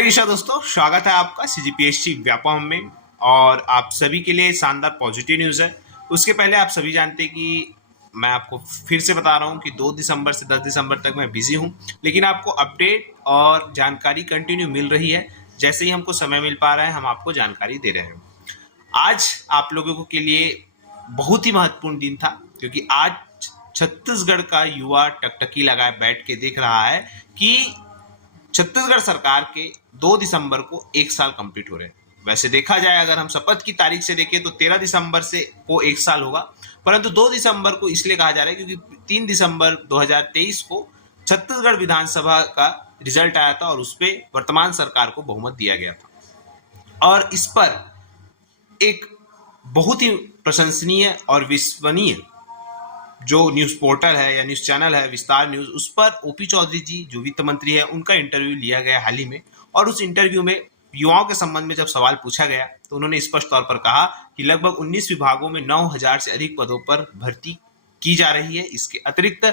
हरे कृष्णा दोस्तों, स्वागत है आपका सीजीपीएससी व्यापम में। और आप सभी के लिए शानदार पॉजिटिव न्यूज़ है। उसके पहले आप सभी जानते हैं कि मैं आपको फिर से बता रहा हूं कि 2 दिसंबर से 10 दिसंबर तक मैं बिजी हूं, लेकिन आपको अपडेट और जानकारी कंटिन्यू मिल रही है। जैसे ही हमको समय मिल पा रहा है हम आपको जानकारी दे रहे हैं। आज आप लोगों के लिए बहुत ही महत्वपूर्ण दिन था, क्योंकि आज छत्तीसगढ़ का युवा टकटकी लगाए बैठ के देख रहा है कि छत्तीसगढ़ सरकार के 2 दिसंबर को 1 साल कंप्लीट हो रहे हैं। वैसे देखा जाए, अगर हम शपथ की तारीख से देखें तो 13 दिसंबर से को 1 साल होगा, परंतु 2 दिसंबर को इसलिए कहा जा रहा है क्योंकि 3 दिसंबर 2023 को छत्तीसगढ़ विधानसभा का रिजल्ट आया था और उस पर वर्तमान सरकार को बहुमत दिया गया था। और इस पर एक बहुत ही प्रशंसनीय और विश्वसनीय जो न्यूज पोर्टल है या न्यूज चैनल है विस्तार न्यूज, उस पर ओपी चौधरी जी जो वित्त मंत्री है उनका इंटरव्यू लिया गया हाल ही में। और उस इंटरव्यू में युवाओं के संबंध में जब सवाल पूछा गया तो उन्होंने स्पष्ट तौर पर कहा कि लगभग 19 विभागों में 9,000 से अधिक पदों पर भर्ती की जा रही है। इसके अतिरिक्त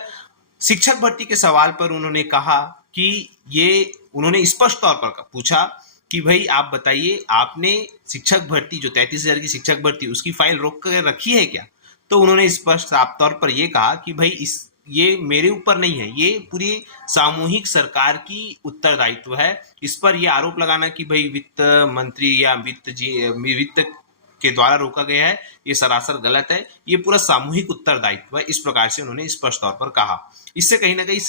शिक्षक भर्ती के सवाल पर उन्होंने कहा कि ये उन्होंने स्पष्ट तौर पर पूछा कि भाई आप बताइए, आपने शिक्षक भर्ती जो 33,000 की शिक्षक भर्ती उसकी फाइल रोक कर रखी है क्या? तो उन्होंने स्पष्ट साफ तौर पर यह कहा कि भाई ये मेरे ऊपर नहीं है, ये पूरी सामूहिक सरकार की उत्तरदायित्व है। इस पर यह आरोप लगाना कि भाई वित्त मंत्री या वित्त के द्वारा रोका गया है, ये सरासर गलत है। ये पूरा सामूहिक उत्तरदायित्व है, इस प्रकार से उन्होंने स्पष्ट तौर पर कहा। इससे कहीं ना कहीं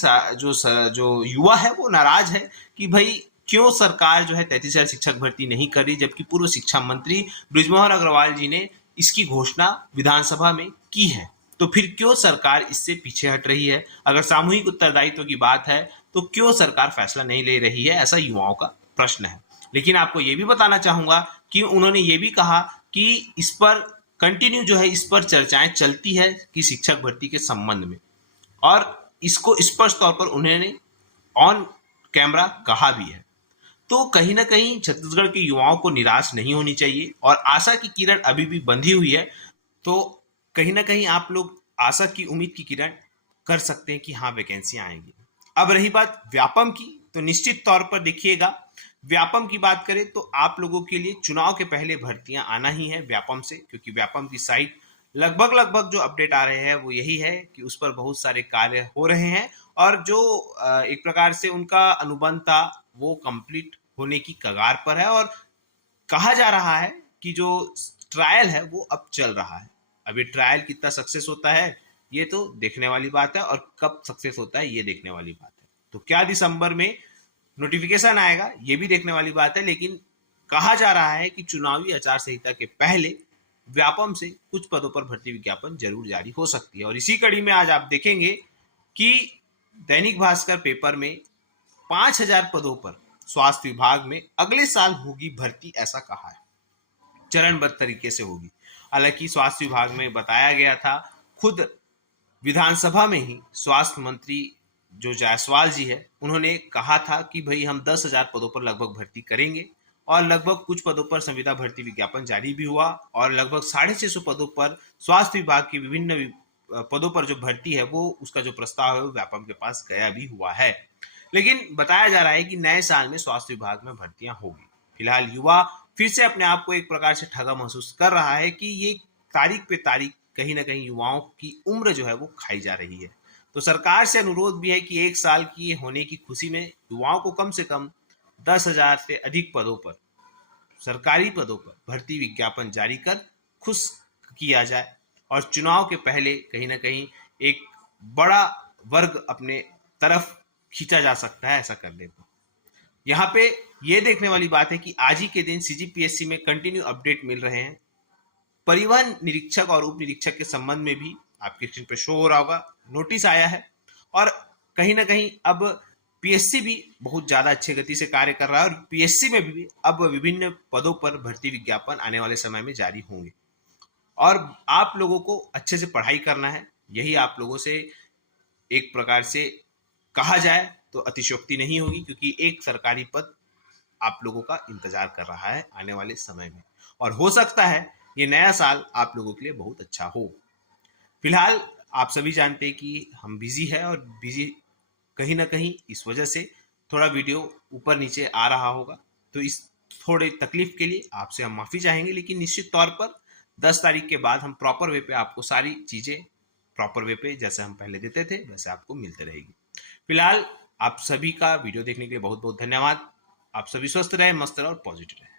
जो युवा है वो नाराज है कि भाई क्यों सरकार जो है 33,000 शिक्षक भर्ती नहीं कर रही, जबकि पूर्व शिक्षा मंत्री बृजमोहन अग्रवाल जी ने इसकी घोषणा विधानसभा में की है। तो फिर क्यों सरकार इससे पीछे हट रही है? अगर सामूहिक उत्तरदायित्व की बात है तो क्यों सरकार फैसला नहीं ले रही है? ऐसा युवाओं का प्रश्न है। लेकिन आपको यह भी बताना चाहूंगा कि उन्होंने ये भी कहा कि इस पर कंटिन्यू जो है इस पर चर्चाएं चलती है कि शिक्षक भर्ती के संबंध में, और इसको स्पष्ट तौर पर उन्होंने ऑन कैमरा कहा भी है। तो कहीं ना कहीं छत्तीसगढ़ के युवाओं को निराश नहीं होनी चाहिए और आशा की किरण अभी भी बंधी हुई है। तो कहीं ना कहीं आप लोग आशा की उम्मीद की किरण कर सकते हैं कि हाँ, वैकेंसियां आएंगी। अब रही बात व्यापम की, तो निश्चित तौर पर देखिएगा, व्यापम की बात करें तो आप लोगों के लिए चुनाव के पहले भर्तियां आना ही है व्यापम से, क्योंकि व्यापम की साइट लगभग जो अपडेट आ रहे हैं वो यही है कि उस पर बहुत सारे कार्य हो रहे हैं और जो एक प्रकार से उनका अनुबंध था वो कंप्लीट होने की कगार पर है। और कहा जा रहा है कि जो ट्रायल है वो अब चल रहा है। अब ये ट्रायल कितना सक्सेस होता है ये तो देखने वाली बात है, और कब सक्सेस होता है ये देखने वाली बात है। तो क्या दिसंबर में नोटिफिकेशन आएगा ये भी देखने वाली बात है। लेकिन कहा जा रहा है कि चुनावी आचार संहिता के पहले व्यापम से कुछ पदों पर भर्ती विज्ञापन जरूर जारी हो सकती है। और इसी कड़ी में आज आप देखेंगे कि दैनिक भास्कर पेपर में 5,000 पदों पर स्वास्थ्य विभाग में अगले साल होगी भर्ती, ऐसा कहा है। चरणबद्ध तरीके से होगी। हालांकि स्वास्थ्य विभाग में बताया गया था, खुद विधानसभा में ही स्वास्थ्य मंत्री जो जायसवाल जी है उन्होंने कहा था कि भाई हम 10,000 पदों पर लगभग भर्ती करेंगे। और लगभग कुछ पदों पर संविदा भर्ती विज्ञापन जारी भी हुआ और लगभग 650 पदों पर स्वास्थ्य विभाग की विभिन्न पदों पर जो भर्ती है वो उसका जो प्रस्ताव है वो व्यापम के पास गया भी हुआ है। लेकिन बताया जा रहा है कि नए साल में स्वास्थ्य विभाग में भर्तियां होगी। फिलहाल युवा फिर से अपने आप को एक प्रकार से ठगा महसूस कर रहा है कि ये तारीख पे तारीख कहीं ना कहीं युवाओं की उम्र जो है वो खाई जा रही है। तो सरकार से अनुरोध भी है कि 1 साल की होने की खुशी में युवाओं को कम से कम 10,000 से अधिक पदों पर, सरकारी पदों पर भर्ती विज्ञापन जारी कर खुश किया जाए और चुनाव के पहले कहीं ना कहीं एक बड़ा वर्ग अपने तरफ खींचा जा सकता है ऐसा करने पर। यहाँ पे ये देखने वाली बात है कि आज ही के दिन सीजीपीएससी में कंटिन्यू अपडेट मिल रहे हैं। परिवहन निरीक्षक और उप निरीक्षक के संबंध में भी आपके स्क्रीन पर शो हो रहा होगा, नोटिस आया है। और कहीं ना कहीं अब पीएससी भी बहुत ज्यादा अच्छी गति से कार्य कर रहा है और पीएससी में भी अब विभिन्न पदों पर भर्ती विज्ञापन आने वाले समय में जारी होंगे। और आप लोगों को अच्छे से पढ़ाई करना है, यही आप लोगों से एक प्रकार से कहा जाए तो अतिशयोक्ति नहीं होगी, क्योंकि एक सरकारी पद आप लोगों का इंतजार कर रहा है आने वाले समय में। और हो सकता है ये नया साल आप लोगों के लिए बहुत अच्छा हो। फिलहाल आप सभी जानते हैं कि हम बिजी है और बिजी कहीं ना कहीं इस वजह से थोड़ा वीडियो ऊपर नीचे आ रहा होगा। तो इस थोड़े तकलीफ के लिए आपसे हम माफ़ी चाहेंगे, लेकिन निश्चित तौर पर 10 तारीख के बाद हम प्रॉपर वे पे आपको सारी चीज़ें प्रॉपर वे पे जैसे हम पहले देते थे वैसे आपको मिलते रहेगी। फिलहाल आप सभी का वीडियो देखने के लिए बहुत बहुत धन्यवाद। आप सभी स्वस्थ रहे, मस्त रहे और पॉजिटिव रहे।